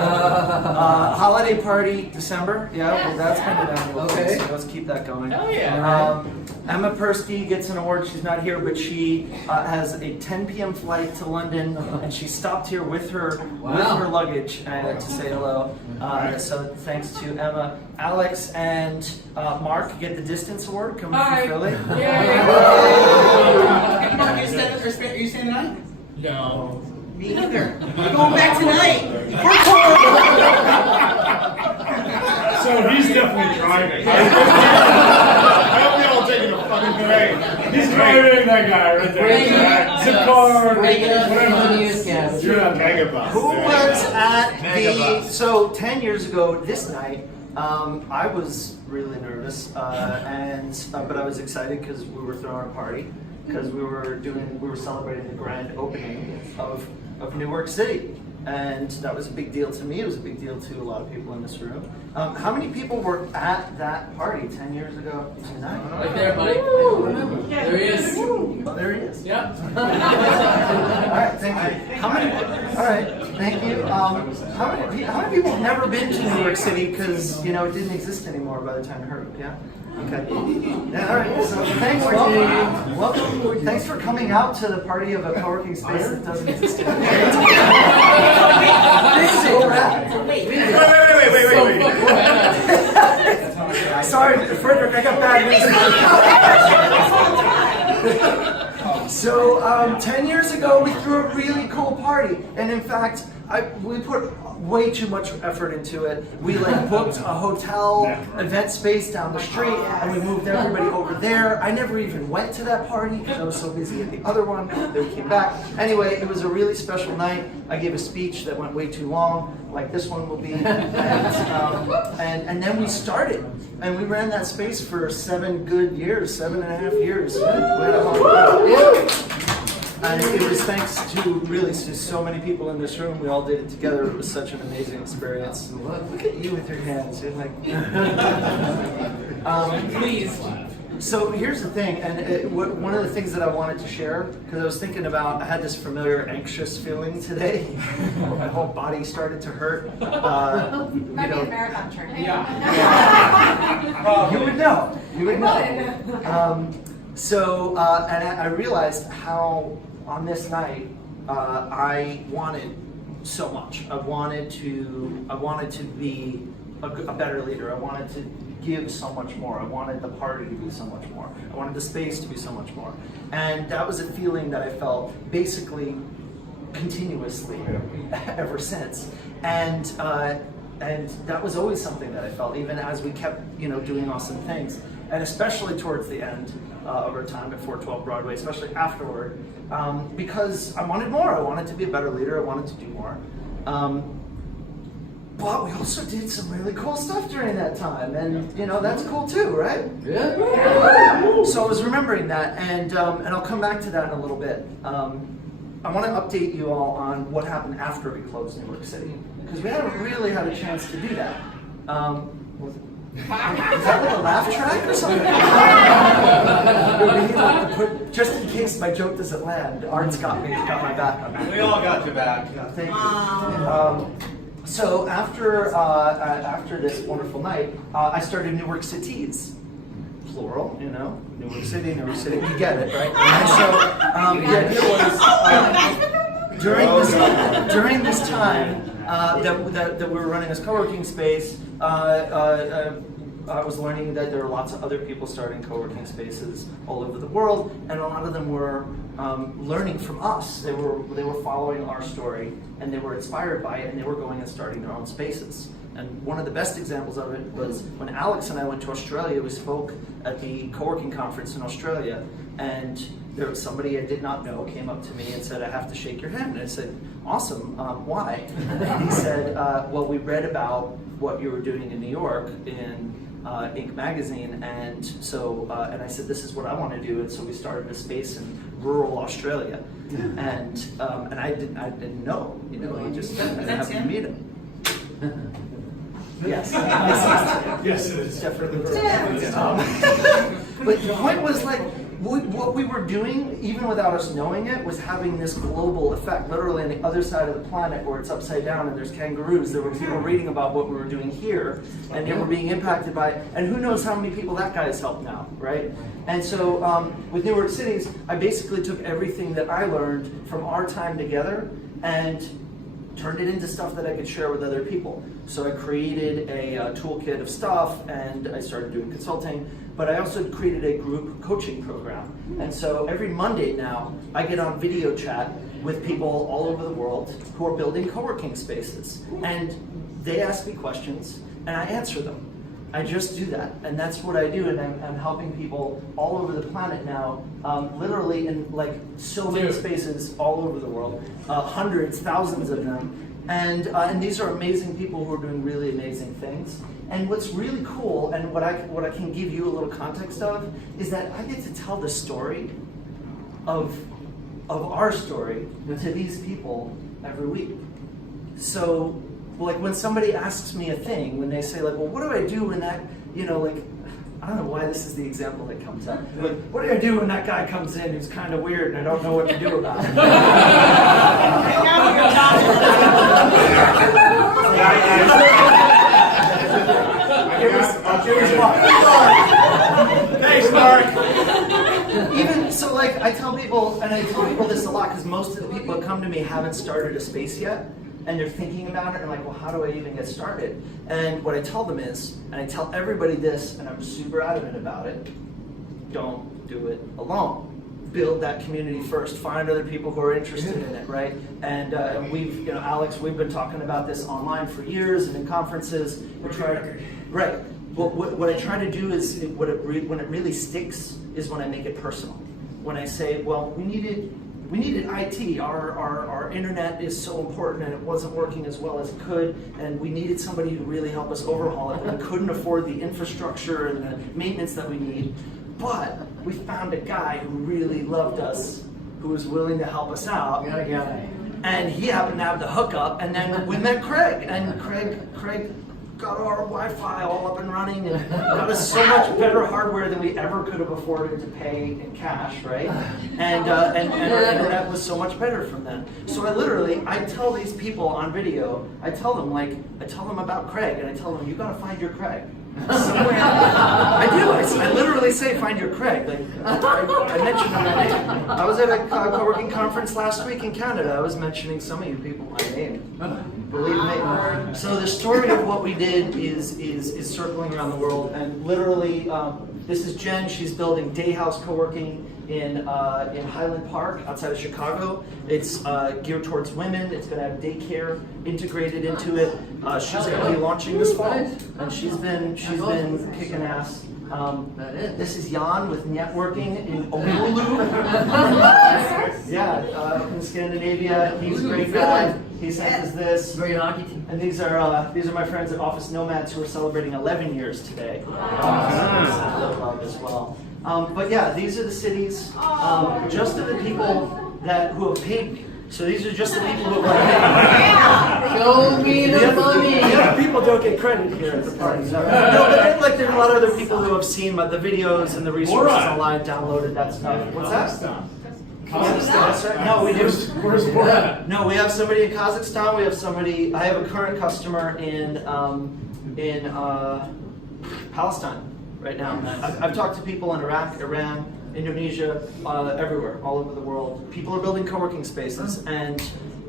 Holiday party, December. Yeah, well, that's kind of an annual thing, so let's keep that going. Hell yeah. Emma Persky gets an award. She's not here, but she has a 10 p.m. flight to London, and she stopped here with her luggage to say hello. So thanks to Emma. Alex and Mark get the Distance Award coming from Philly. Mark, are you staying tonight? No. Me neither. We're going back tonight. So he's definitely driving. I hope y'all all taking a fucking parade. He's driving, that guy right there. Zip car, whatever. You're not Megabus. Who was at the, so 10 years ago this night, I was really nervous, but I was excited because we were throwing a party, because we were celebrating the grand opening of Newark City. And that was a big deal to me. It was a big deal to a lot of people in this room. How many people were at that party 10 years ago tonight? Right there, buddy. There he is. Oh, there he is. Yep. All right, thank you. All right, thank you. How many people have never been to New York City because it didn't exist anymore by the time you heard of it? Yeah. Okay. Yeah, all right. So thanks. Welcome. Thanks for coming out to the party of a co-working space that doesn't exist anymore. So rad. Wait. Sorry, Frederick, I got bad news. So 10 years ago, we threw a really cool party, and in fact, we put way too much effort into it. We booked a hotel event space down the street, and we moved everybody over there. I never even went to that party because I was so busy at the other one. Then we came back. Anyway, it was a really special night. I gave a speech that went way too long, like this one will be, and then we started, and we ran that space for 7 good years, 7.5 years. And it was thanks to really so many people in this room. We all did it together. It was such an amazing experience. Look at you with your hands. You're like, Please laugh. So here's the thing, and one of the things that I wanted to share, because I was thinking about, I had this familiar anxious feeling today. My whole body started to hurt. Might be a marathon training. You would know. You would know. And I realized how on this night I wanted so much. I wanted to be a better leader. I wanted to give so much more. I wanted the party to be so much more. I wanted the space to be so much more. And that was a feeling that I felt basically continuously ever since. And that was always something that I felt, even as we kept doing awesome things. And especially towards the end of our time at 412 Broadway, especially afterward, because I wanted more. I wanted to be a better leader. I wanted to do more. But we also did some really cool stuff during that time, and that's cool too, right? Yeah. So I was remembering that, and I'll come back to that in a little bit. I want to update you all on what happened after we closed New York City, because we haven't really had a chance to do that. Is that like a laugh track or something? Just in case my joke doesn't land, Art's got my back on that. We all got your back. Yeah, thank you. So after this wonderful night, I started Newark Cities, plural. Newark City, you get it, right? And so during this time that we were running this co-working space, I was learning that there were lots of other people starting co-working spaces all over the world, and a lot of them were learning from us. They were following our story, and they were inspired by it, and they were going and starting their own spaces. And one of the best examples of it was when Alex and I went to Australia. We spoke at the co-working conference in Australia, and there was somebody I did not know came up to me and said, "I have to shake your hand." And I said, "Awesome, why?" And he said, "Well, we read about what you were doing in New York in Inc. magazine, and so and I said, this is what I want to do." And so we started a space in rural Australia, and I didn't know, he just I happened to meet him. Yes. Yes, it is. Definitely. But the point was what we were doing, even without us knowing it, was having this global effect. Literally on the other side of the planet, where it's upside down and there's kangaroos, there were people reading about what we were doing here, and they were being impacted by it. And who knows how many people that guy has helped now, right? And so with New Work Cities, I basically took everything that I learned from our time together and turned it into stuff that I could share with other people. So I created a toolkit of stuff, and I started doing consulting, but I also created a group coaching program. And so every Monday now, I get on video chat with people all over the world who are building co-working spaces. And they ask me questions, and I answer them. I just do that, and that's what I do, and I'm helping people all over the planet now, literally in like so many spaces all over the world, hundreds, thousands of them, and these are amazing people who are doing really amazing things. And what's really cool, and what I can give you a little context of, is that I get to tell the story of our story to these people every week. So, like when somebody asks me a thing, when they say like, well, what do I do when that, you know, like, I don't know why this is the example that comes up. Like, what do I do when that guy comes in who's kind of weird and I don't know what to do about it? Thanks, Mark. Even so, like I tell people, and I tell people this a lot, because most of the people that come to me haven't started a space yet, and they're thinking about it, and like, well, how do I even get started? And what I tell them is, and I tell everybody this, and I'm super adamant about it, don't do it alone. Build that community first. Find other people who are interested in it, right? And we've, you know, Alex, we've been talking about this online for years and in conferences. We try to, right. But what I try to do is, when it really sticks, is when I make it personal. When I say, well, we needed IT. Our internet is so important, and it wasn't working as well as it could, and we needed somebody to really help us overhaul it. We couldn't afford the infrastructure and the maintenance that we need, but we found a guy who really loved us, who was willing to help us out. And he happened to have the hookup, and then we met Craig, and Craig got our Wi-Fi all up and running, and got us so much better hardware than we ever could have afforded to pay in cash, right? And our internet was so much better from then. So I tell these people on video, I tell them about Craig, and I tell them, you gotta find your Craig. Somewhere. I do. I literally say, find your Craig. Like I mentioned my name. I was at a co-working conference last week in Canada. I was mentioning some of you people by name. Believe me. So the story of what we did is circling around the world, and literally, this is Jen. She's building Day House Co-working in Highland Park outside of Chicago. It's geared towards women. It's going to have daycare integrated into it. She's going to be launching this fall, and she's been kicking ass. This is Jan with networking in Oulu. Yeah, up in Scandinavia. He's a great guy. He sent us this. Great hockey team. And these are my friends at Office Nomads who are celebrating 11 years today. Love as well. But yeah, these are the cities, just of the people who have paid me. So these are just the people who have paid me. Show me the money. The other people don't get credit here at the party. No, but like there's a lot of other people who have seen the videos and the resources online, downloaded that stuff. What's that? Kazakhstan. No, we do. Where's Borat? No, we have somebody in Kazakhstan. We have somebody. I have a current customer in Palestine right now. I've talked to people in Iraq, Iran, Indonesia, everywhere, all over the world. People are building co-working spaces, and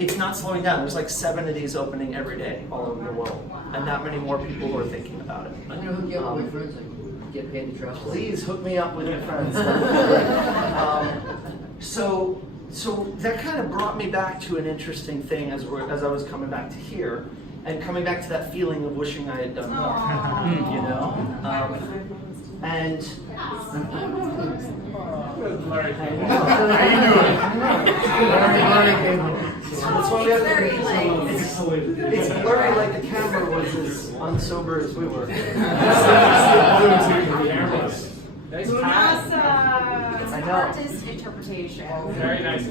it's not slowing down. There's like 7 of these opening every day all over the world, and that many more people who are thinking about it. I'm gonna hook you up with my friends and get paid to travel. Please hook me up with your friends. So that kind of brought me back to an interesting thing as I was coming back to here, and coming back to that feeling of wishing I had done more, you know? And How you doing? that's why we have to, it's blurry like the camera was as unsober as we were. Nice Awesome. hat. It's I an know. artist interpretation. Very nice.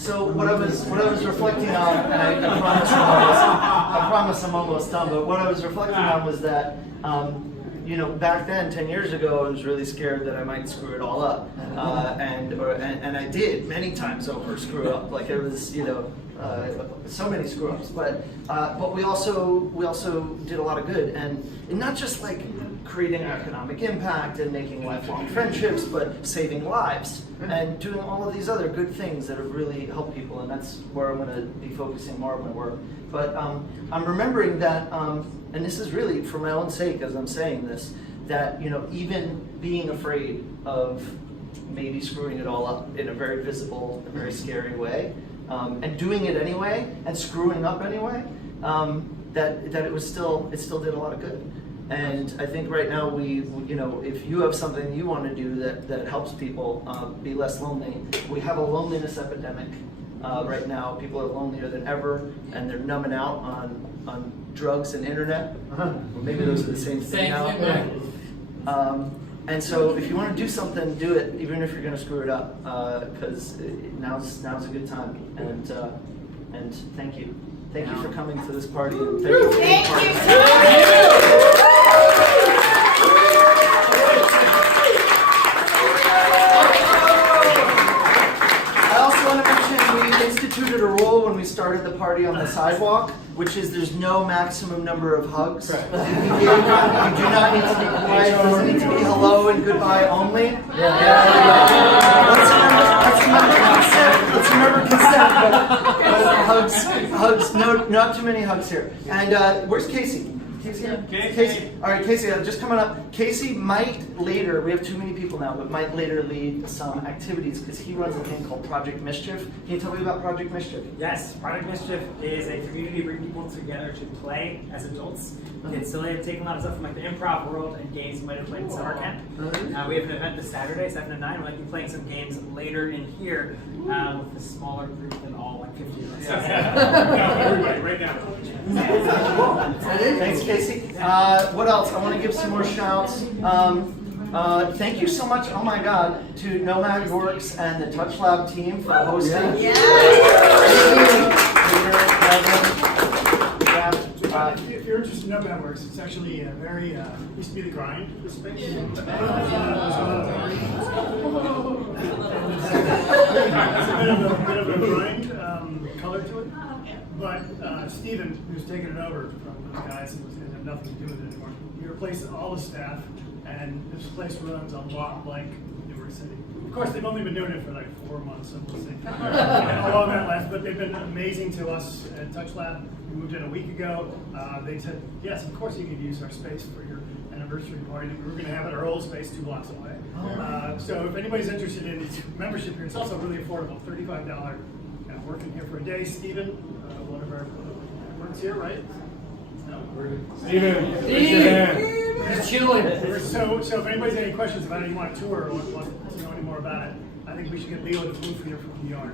So what I was reflecting on, and I promise I'm almost done. But what I was reflecting on was that, you know, back then, 10 years ago, I was really scared that I might screw it all up, and I did many times over screw up. Like it was, you know, so many screw ups. But we also did a lot of good, and not just like creating economic impact and making lifelong friendships, but saving lives and doing all of these other good things that have really helped people. And that's where I'm going to be focusing more of my work. But I'm remembering that, and this is really for my own sake as I'm saying this, that, you know, even being afraid of maybe screwing it all up in a very visible, a very scary way, and doing it anyway and screwing up anyway, that it still did a lot of good. And I think right now you know, if you have something you want to do that helps people be less lonely, we have a loneliness epidemic right now. People are lonelier than ever, and they're numbing out on drugs and internet. Or maybe those are the same thing now. And so if you want to do something, do it, even if you're going to screw it up, because now's a good time. And thank you. Thank you for coming to this party. And thank you for being part of it. I also want to mention we instituted a rule when we started the party on the sidewalk, which is there's no maximum number of hugs. You do not need to be polite. It doesn't need to be hello and goodbye only. Let's remember consent. But hugs. No, not too many hugs here. And where's Casey? Casey here? Casey. All right, Casey, just coming up. Casey might later, we have too many people now, but might later lead some activities because he runs a thing called Project Mischief. Can you tell me about Project Mischief? Yes, Project Mischief is a community to bring people together to play as adults. It's silly, I've taken a lot of stuff from like the improv world and games you might have played in summer camp. We have an event this Saturday, 7 to 9. We're going to be playing some games later in here with a smaller group than all like 50 of us. Everybody, right now. Thanks, Casey. What else? I want to give some more shouts. Thank you so much, oh my God, to Nomad Works and the Touch Lab team for hosting. If you're interested in Nomad Works, it's actually a very, used to be the grind, this space. It's a bit of a grind color to it. But Steven, who's taken it over from those guys and has nothing to do with it anymore, he replaced all the staff, and this place runs a lot like Newark City. Of course, they've only been doing it for like 4 months, so we'll see how long that lasts. But they've been amazing to us at Touch Lab. We moved in a week ago. They said, yes, of course you could use our space for your anniversary party. We were going to have it at our old space 2 blocks away. So if anybody's interested in membership here, it's also really affordable, $35. Working here for a day. Steven, one of our works here, right? Steven, He's chilling. So if anybody's got any questions about it, you want a tour or want to know any more about it, I think we should get Leo to move here from PR.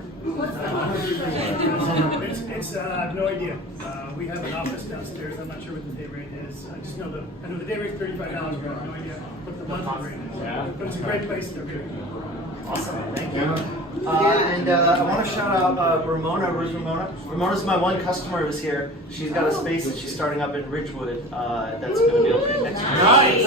It's I have no idea. We have an office downstairs. I'm not sure what the day rate is. I just know the day rate's $35, but I have no idea what the monthly rate is. But it's a great place. They're good. Awesome, thank you. And I want to shout out Ramona. Where's Ramona? Ramona's my one customer who's here. She's got a space that she's starting up in Ridgewood that's going to be opening next week. Nice!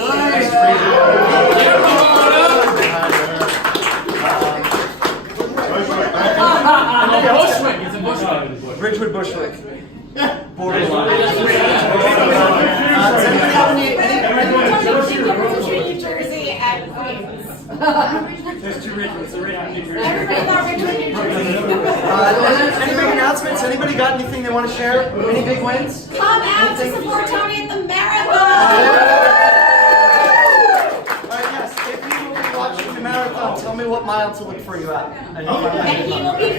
Bushwick. It's a Bushwick. Ridgewood Bushwick. New Jersey and Queens. There's 2 Ridgewoods, so Ridgewood, New Jersey. Everybody got Ridgewood, New Jersey. Any big announcements? Anybody got anything they want to share? Any big wins? Come out to support Tony at the marathon. Alright, yes, if you will be watching the marathon, tell me what mile to look for you at. And he will be